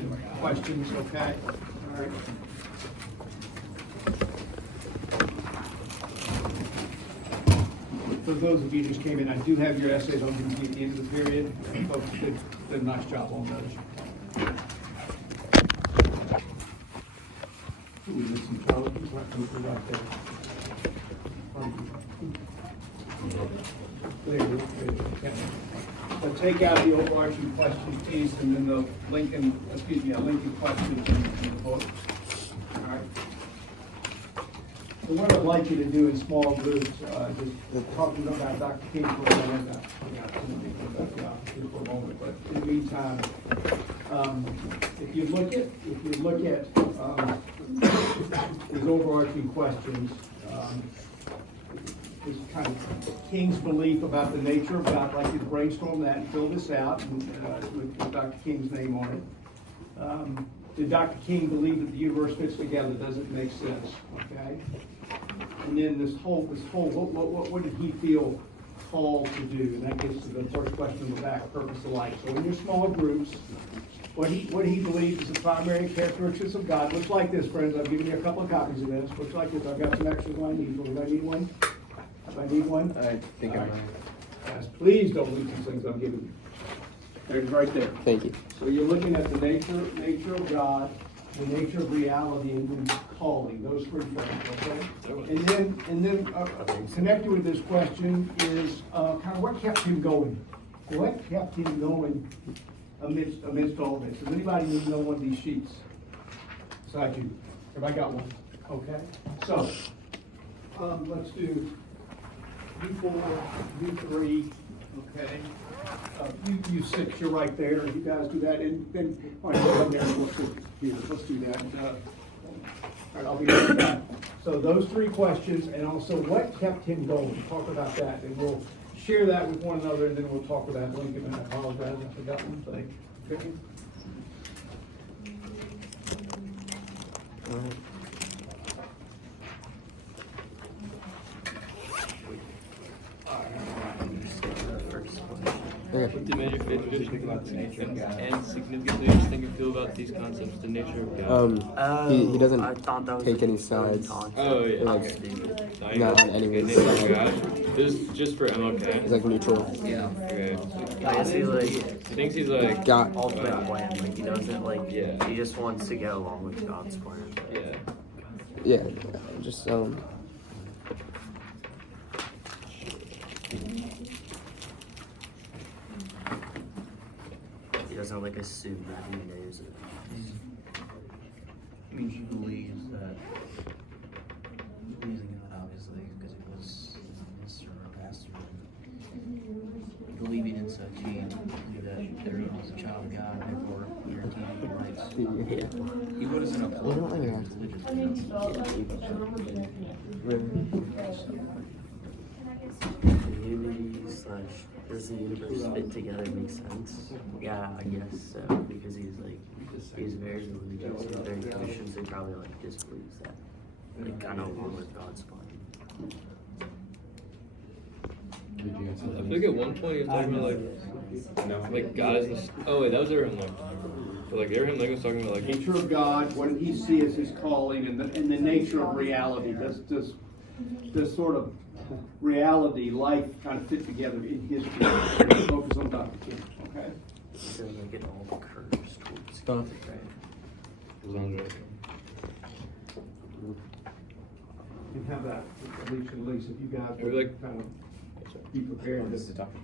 overarching questions, okay? All right. For those of you who just came in, I do have your essays on at the end of the period. Folks did a nice job on those. Ooh, we missed some Charlie. He's right there. There. So take out the overarching question piece and then the Lincoln questions in the book. All right. So what I'd like you to do in small groups, just talking about Dr. King for a moment, but in the meantime, if you look at these overarching questions, is kind of King's belief about the nature of God. I'd like you to brainstorm that and fill this out with Dr. King's name on it. Did Dr. King believe that the universe fits together? Does it make sense? Okay. And then this whole what did he feel called to do? And that gets to the first question in the back, purpose of life. So in your small groups, what he believes is the primary characteristics of God. Looks like this, friends. I've given you a couple of copies of this. Looks like this. I've got some extras I need. Do I need one? Do I need one? I think I'm right. Guys, please don't lose these things I'm giving you. There's right there. Thank you. So you're looking at the nature of God, the nature of reality, and then calling. Those three things, okay? And then connected with this question is kind of what kept him going. What kept him going amidst all this? Does anybody need to know one of these sheets? Besides you. Everybody got one? Okay. So let's do U4, U3, okay. You six, you're right there. You guys do that, and then all right, come there and look at the computer. Let's do that. All right, I'll be right back. So those three questions, and also what kept him going. Talk about that, and we'll share that with one another, and then we'll talk about Lincoln. And I apologize, I forgot one thing. Okay. All right. What do major faith and significantly interesting you feel about these concepts, the nature of God? He doesn't take any sides. Oh yeah. Like, not on any nature of side. God. This is just for MLK. He's like neutral. Yeah. Okay. I see, like, He thinks he's like God. ultimate plan. Like, he doesn't, like, Yeah. he just wants to get along with God's plan. yeah. Yeah. Just He doesn't, like, assume that he knows it. I mean, he believes that he believes in God, obviously, because he was a minister or a pastor. Believing in such, he believed that everyone was a child of God, and therefore guaranteed equal rights. yeah. He wasn't a You don't like that. Unity / does the universe fit together make sense? Yeah, I guess so. Because he's very religious, he's very Christian, so he probably like disbelieves that. Like kind of along with God's plan. I feel like at one point he was talking about like God is this. Oh wait, that was Abraham Lincoln. But like Abraham Lincoln was talking about like Nature of God, what did he see as his calling, and the nature of reality. Does sort of reality, life kind of fit together in history? Focus on Dr. King, okay? So like it all curves towards Stuff. God, right? as long as You have that, at least if you guys Or like- kind of be prepared. This is to- Dr.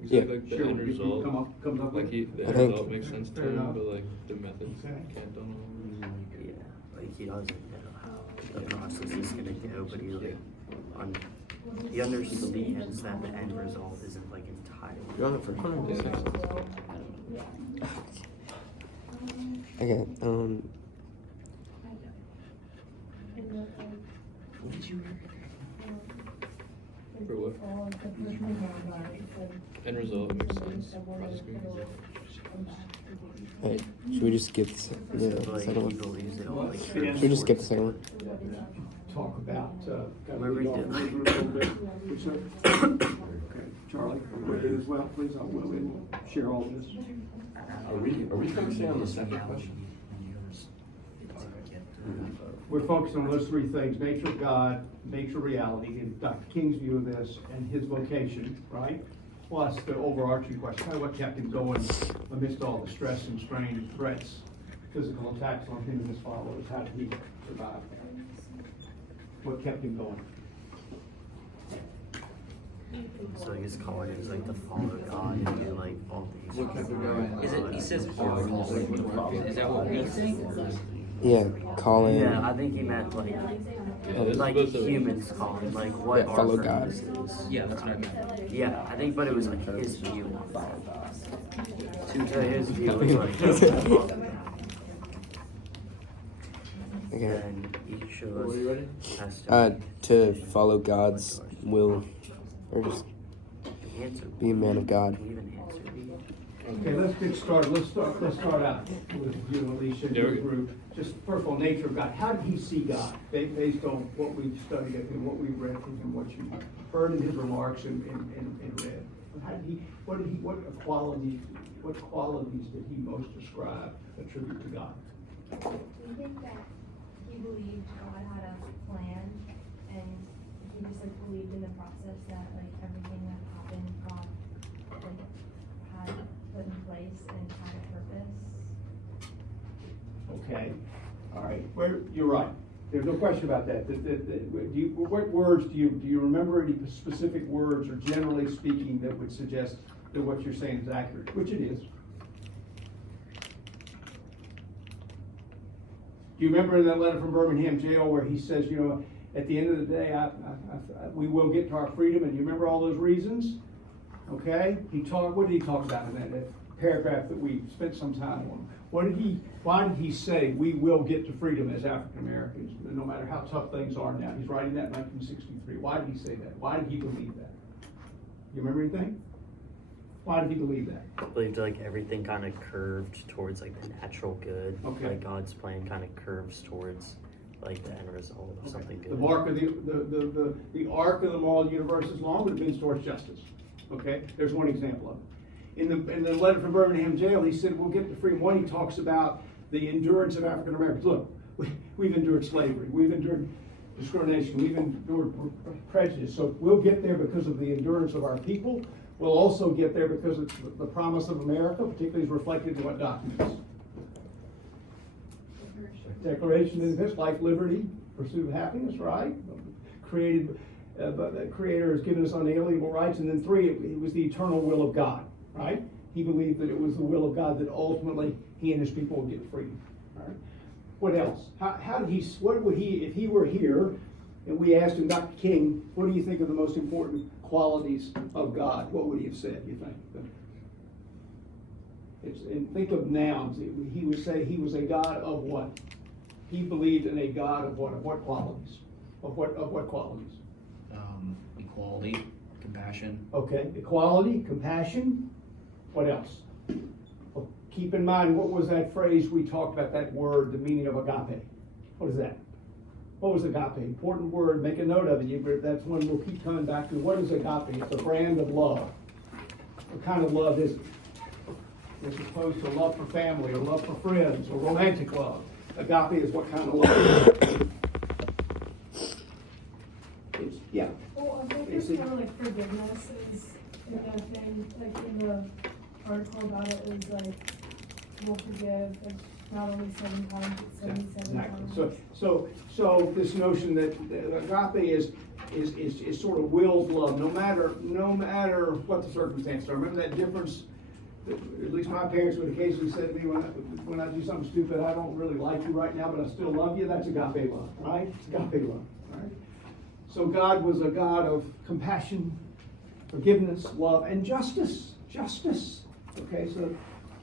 King. Like the Sure, end if he result, comes up like with. the I end think- result makes sense to Fair him, enough. but like the methods Okay. can't don't know. Yeah, like he doesn't know how the process is gonna go, but he understands that the end result isn't like entirely. You're on the first one or the second? Okay. What did you For what? End result makes sense. Process can be- Alright, should we just skip the like second he one? believes it all like Should we just skip the second one? Talk about, kind of Where we lead off did. a little bit. Which, okay, Charlie, we'll do as well, please, I will, and we'll share all this. Are we focusing on the second question? We're focused on those three things: nature of God, nature of reality, and Dr. King's view of this, and his vocation, right? Plus the overarching question, kind of what kept him going amidst all the stress and strain and threats, physical attacks on him and his followers. How did he survive? What kept him going? So his calling is like to follow God and do like all these. What kept him going? Is it, he says oracles, is that what we think? Yeah, calling. Yeah, I think he meant like it's like supposed to- humans calling, like what Yeah, our follow God. purpose is. Yeah, that's what I meant. Yeah, I think, but it was like his view. So his view was like. Okay. And each of us has To follow God's will, or just answer. be a man of God. Can you even answer? Okay, let's get started. Let's start out with you, Alicia, and your group. Just first of all, nature of God. How did he see God? Based on what we've studied of him, what we've read from him, what you heard in his remarks and read. How did he? What qualities did he most attribute to God? We think that he believed God had a plan, and he just like believed in the process that like everything that happened, God like had put in place and had a purpose. Okay, all right. You're right. There's no question about that. What words do you remember? Any specific words, or generally speaking, that would suggest that what you're saying is accurate? Which it is. Do you remember in that letter from Birmingham jail where he says, you know, at the end of the day, we will get to our freedom, and you remember all those reasons? Okay? What did he talk about in that paragraph that we spent some time on? Why did he say we will get to freedom as African Americans, no matter how tough things are now? He's writing that in 1963. Why did he say that? Why did he believe that? You remember anything? Why did he believe that? I believed like everything kind of curved towards like the natural good. Okay. Like God's plan kind of curves towards like the end result of something good. The mark of the arc of the moral universe is long, but it bends towards justice. Okay, there's one example of it. In the letter from Birmingham jail, he said we'll get to freedom. One, he talks about the endurance of African Americans. Look, we've endured slavery, we've endured discrimination, we've endured prejudice. So we'll get there because of the endurance of our people. We'll also get there because it's the promise of America, particularly is reflected in what documents? Declaration of Independence, life, liberty, pursuit of happiness, right? Created, but the Creator has given us unalienable rights. And then 3, it was the eternal will of God, right? He believed that it was the will of God that ultimately he and his people would get freedom. All right. What else? What would he, if he were here, and we asked him, Dr. King, what do you think are the most important qualities of God? What would he have said, you think? And think of nouns. He would say he was a God of what? He believed in a God of what? Of what qualities? Of what qualities? Equality, compassion. Okay, equality, compassion. What else? Well, keep in mind, what was that phrase we talked about, that word, the meaning of agape? What is that? What was agape? Important word, make a note of it. That's one we'll keep coming back to. What is agape? It's a brand of love. What kind of love is it? As opposed to love for family or love for friends or romantic love. Agape is what kind of love? Yeah. Well, I think it's kind of like forgiveness is a thing, like in the article about it is like, we'll forgive, like not only 7 times, it's 77 times. Exactly. So this notion that agape is sort of willed love, no matter what the circumstances are. Remember that difference? At least my parents would occasionally say to me when I do something stupid, I don't really like you right now, but I still love you. That's agape love, right? It's agape love, right? So God was a God of compassion, forgiveness, love, and justice. Justice. Okay, so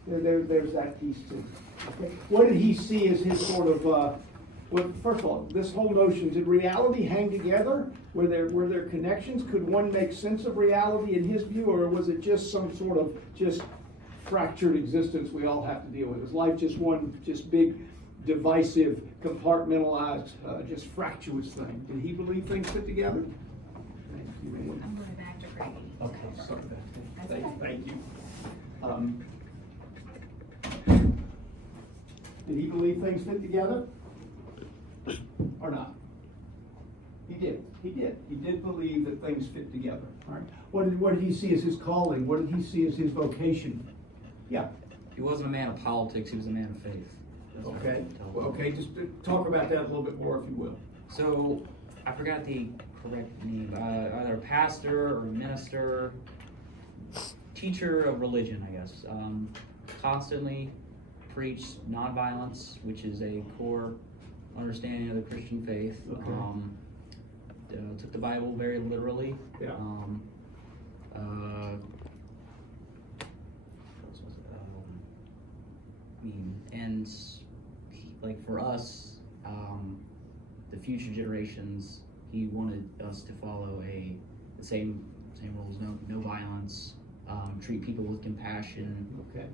there's that piece too. Okay, what did he see as his sort of? Well, first of all, this whole notion, did reality hang together? Were there connections? Could one make sense of reality in his view, or was it just some sort of just fractured existence we all have to deal with? Is life just one big, divisive, compartmentalized, just fractious thing? Did he believe things fit together? I'm going back to Grady. Okay, sorry. Thank you. Did he believe things fit together? Or not? He did. He did believe that things fit together. All right. What did he see as his calling? What did he see as his vocation? Yeah. He wasn't a man of politics, he was a man of faith. That's what I Okay. can tell. Okay. Just talk about that a little bit more, if you will. So, I forgot the correct name, either a pastor or a minister, teacher of religion, I guess. Constantly preached nonviolence, which is a core understanding of the Christian faith. Okay. Took the Bible very literally. Yeah. What else was it? And like for us, the future generations, he wanted us to follow the same rules: no violence, treat people with compassion, Okay.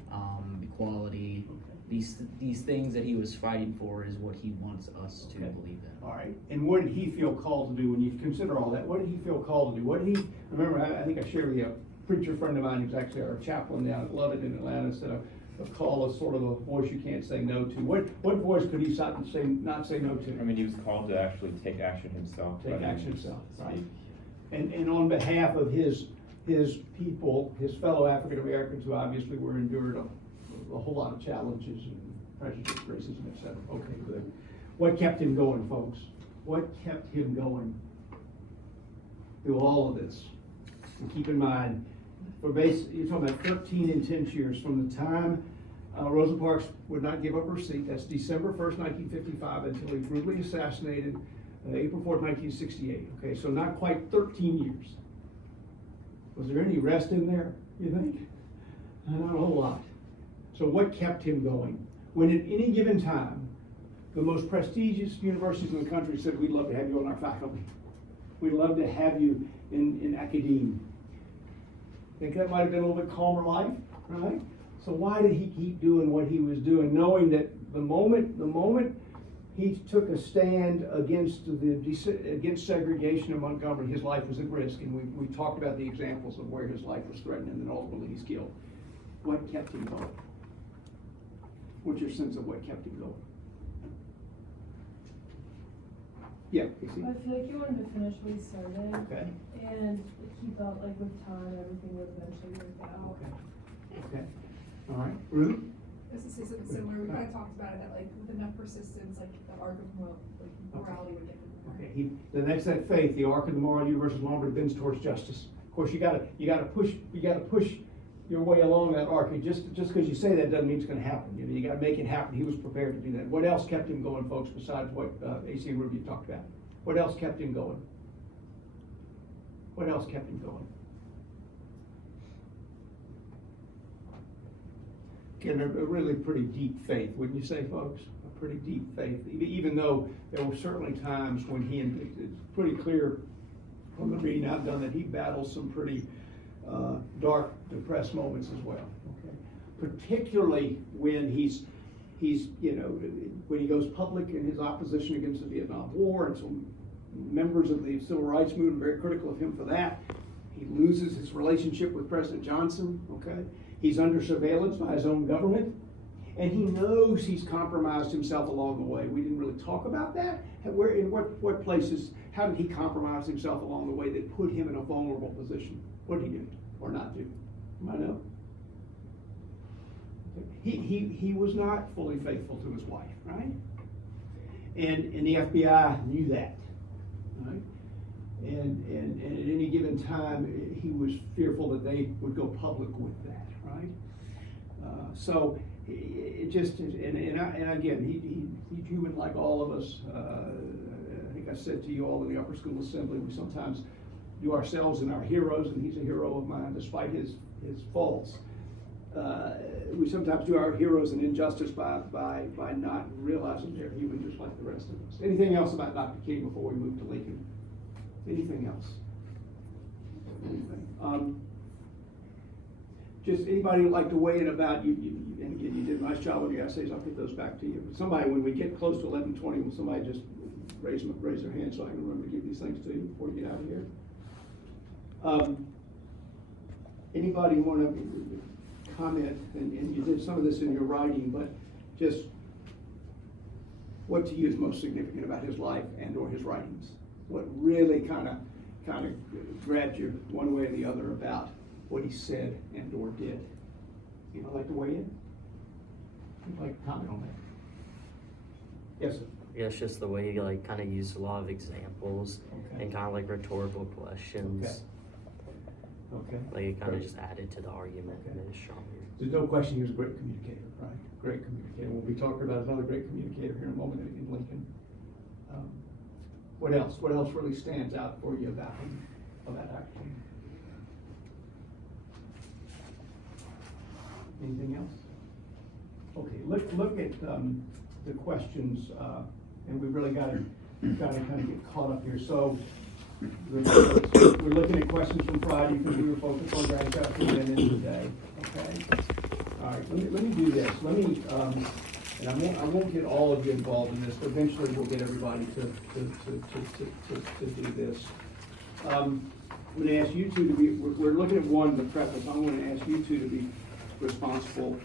equality. Okay. These things that he was fighting for is what he wants us to Okay. believe in. All right. And what did he feel called to do when you consider all that? What did he feel called to do? What did he remember? I think I shared with you, a preacher friend of mine who's actually our chaplain down at Lovett in Atlanta said a call is sort of a voice you can't say no to. What voice could he not say no to? I mean, he was called to actually take action himself. Take rather than action just himself, right. speak. And on behalf of his people, his fellow African Americans who obviously were endured a whole lot of challenges and prejudice, racism, et cetera. Okay, good. What kept him going, folks? What kept him going through all of this? And keep in mind, you're talking about 13 intense years from the time Rosa Parks would not give up her seat. That's December 1st, 1955, until he brutally assassinated April 4th, 1968. Okay, so not quite 13 years. Was there any rest in there, you think? Not a whole lot. So what kept him going? When at any given time, the most prestigious universities in the country said, we'd love to have you on our faculty. We'd love to have you in academia. Think that might have been a little bit calmer life, right? So why did he keep doing what he was doing, knowing that the moment he took a stand against segregation in Montgomery, his life was at risk, and we talked about the examples of where his life was threatened and then ultimately he's killed. What kept him going? What's your sense of what kept him going? Yeah, Casey? I feel like he wanted to finish what he started, Okay. and he felt like with time, everything would eventually work out. Okay. Okay. All right. Ruth? Just to say something similar, we kind of talked about it, that like with enough persistence, like the arc of morality would get there. Okay. Then that's that faith. The arc of the moral universal law bends towards justice. Of course, you gotta push your way along that arc. Just because you say that doesn't mean it's going to happen. You know, you got to make it happen. He was prepared to do that. What else kept him going, folks? Besides what AC and Ruby talked about, what else kept him going? What else kept him going? Again, a really pretty deep faith, wouldn't you say, folks? A pretty deep faith. Even though there were certainly times when it's pretty clear from the reading I've done that he battles some pretty dark, depressed moments as well. Okay, particularly when he's when he goes public in his opposition against the Vietnam War, and so members of the civil rights movement are very critical of him for that. He loses his relationship with President Johnson. Okay, he's under surveillance by his own government, and he knows he's compromised himself along the way. We didn't really talk about that. In what places? How did he compromise himself along the way that put him in a vulnerable position? What did he do or not do? I know. He was not fully faithful to his wife, right? And the FBI knew that, right? And at any given time, he was fearful that they would go public with that, right? So it just, and again, he's human like all of us. I think I said to you all in the upper school assembly, we sometimes do ourselves and our heroes, and he's a hero of mine despite his faults. We sometimes do our heroes an injustice by not realizing they're human just like the rest of us. Anything else about Dr. King before we move to Lincoln? Anything else? Anything? Just anybody would like to weigh in about you? And again, you did a nice job with your essays. I'll get those back to you. But somebody, when we get close to 11:20, will somebody just raise their hand so I can remember to give these things to you before you get out of here? Anybody want to comment? And you did some of this in your writing, but just what to you is most significant about his life and or his writings? What really kind of grabbed you one way or the other about what he said and or did? You know, like to weigh in? You'd like to comment on that? Yes, sir. I guess just the way he like kind of used a lot of examples Okay. and kind of like rhetorical questions. Okay. Like it kind of just added to the argument and made it stronger. There's no question he was a great communicator, right? Great communicator. We'll be talking about another great communicator here in a moment in Lincoln. What else? What else really stands out for you about him, about Dr. King? Anything else? Okay, look at the questions, and we really got to kind of get caught up here. So we're looking at questions from Friday because we were focused on Grand Chapter and in today. Okay. All right. Let me do this. Let me and I won't get all of you involved in this, but eventually we'll get everybody to do this. I'm going to ask you two to be. We're looking at one, the preface. I'm going to ask you two to be responsible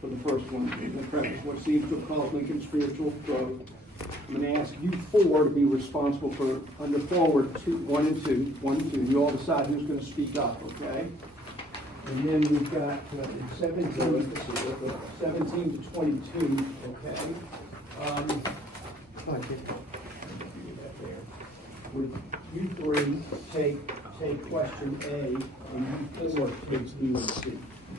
for the first one, in the preface, what seems to have caused Lincoln's spiritual growth. I'm going to ask you four to be responsible for under forward 1 and 2. You all decide who's going to speak up, okay? And then we've got 17 to 22, okay? Would you three take question A, and you four take B and C,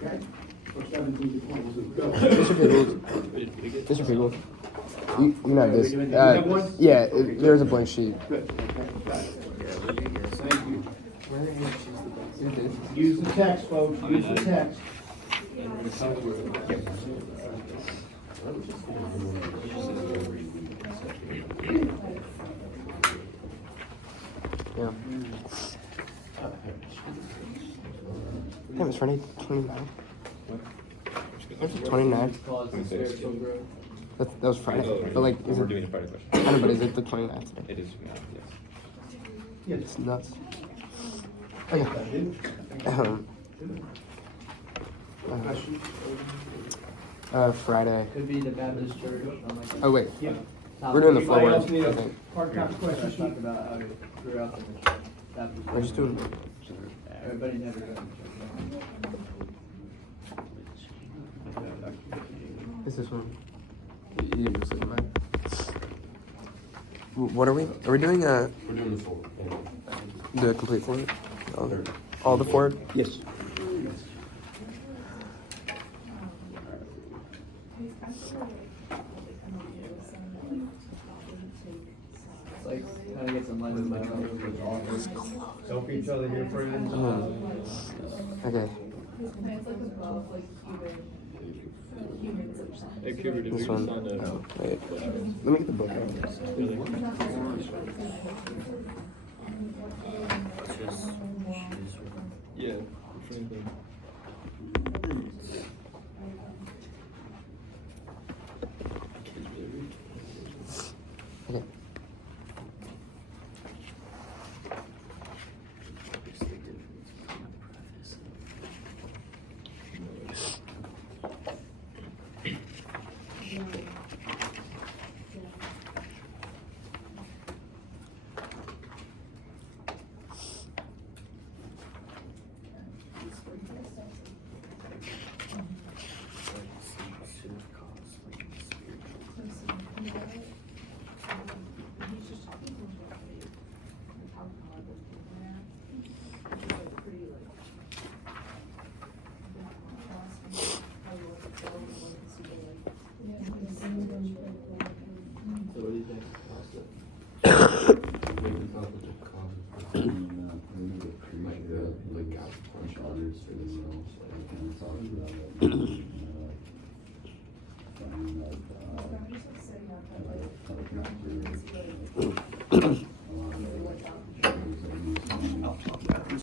okay? For 17 to 22, go. Mr. Peebles. Mr. Peebles. You can have this. have one? Yeah, there's a blank sheet. Good, okay, got it. Thank you. Use the text, folks, use the text. Yeah. Damn, it's Friday 29. It's 29. That was Friday. But like, is We're it? doing the Friday question. I know, but is it the 29th today? It is now, yes. Yes. It's nuts. Okay. Friday. Could be the Baptist church. Something like that. Oh wait. Yeah. We're doing the floor Anybody work. else need I a think. hard copy question Let's talk sheet? about how we grew up in the Baptist We're just doing. Everybody never goes to church. Is this one? You just look at mine. What are we? Are we doing We're doing the full. the complete forward? All the forward? Yes. It's like kind of get some lens by Help each other here, friends. Okay. It's like above, like, humans or something. Hey, Cooper, did we This sign one. the Oh, wait. whatever? Let me get the book. Really? It's just choose. Yeah. Which one is it? Okay. Just the difference between the preface and should have caused like spiritual. So what do you think?